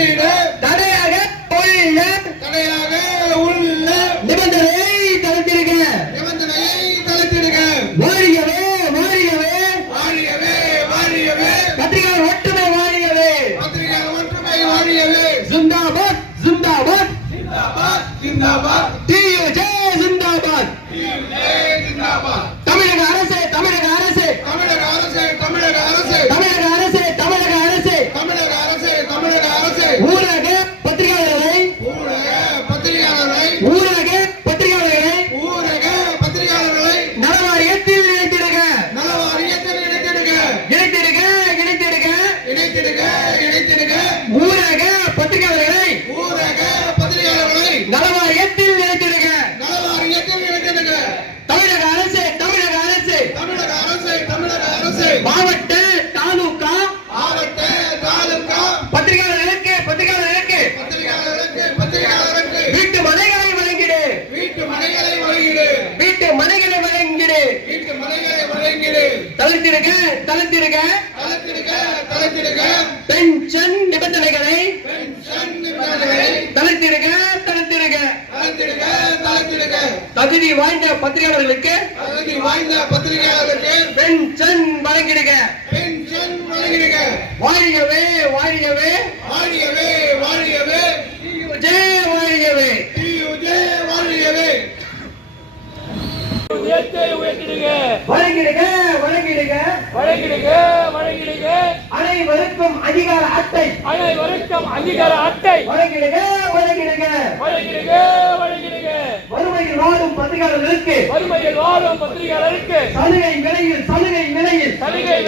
உள்ளிட. தடையாக உள்ளிட தடையாக உள்ள நிபந்தனை தளர்த்திடுக. நிபந்தனை தளர்த்திடுக. வாரியவே வாரியவே. வாரியவே வாரியவே. பத்திரிகை ஒற்றுமை வாரியவே. பத்திரிகை ஒற்றுமை வாரியவே. ஜிந்தாபாத் ஜிந்தாபாத். ஜிந்தாபாத் ஜிந்தாபாத். டியூஜே ஜிந்தாபாத். டியூஜே ஜிந்தாபாத். மாவட்ட தாலுகா. மாவட்ட தாலுகா. பத்திரிகையாளர்களுக்கு பத்திரிகையாளர்களுக்கு பத்திரிகையாளருக்கு பத்திரிகையாளருக்கு வீட்டு மனைகளை வழங்கிடு. வீட்டு மனைகளை வழங்கிடு. வீட்டு மனைகளை வழங்கிடு. வீட்டு மனைகளை வழங்கிடு. தளர்த்திடுக தளர்த்திடுக. தளத்திடுக தளத்திடுக பென்ஷன் நிபந்தனைகளை பென்ஷன் நிபந்தனைகளை தளர்த்திடுக. தகுதி வாய்ந்த பத்திரிகையாளர்களுக்கு தகுதி வாய்ந்த பத்திரிகையாளருக்கு பென்ஷன் வழங்கிடுக பென்ஷன் வழங்கிடுக வாழியவே வாழியவே. வாழியவே வாழியவே. ஜெய வாழியவே. உயர்த்தை உயர்த்திடுக வழங்கிடுக வழங்கிடுக வழங்கிடுக வழங்கிடுக அனைவருக்கும் அதிகார அட்டை. அனைவருக்கும் அங்கீகார அட்டை. வழங்கிடுக வழங்கிடுக வழங்கிடுக வாழும் பத்திரிகையாளர்களுக்கு வறுமையில் வாழும் பத்திரிகையாளருக்கு சலுகை விலையில் சலுகை விலையில் சலுகை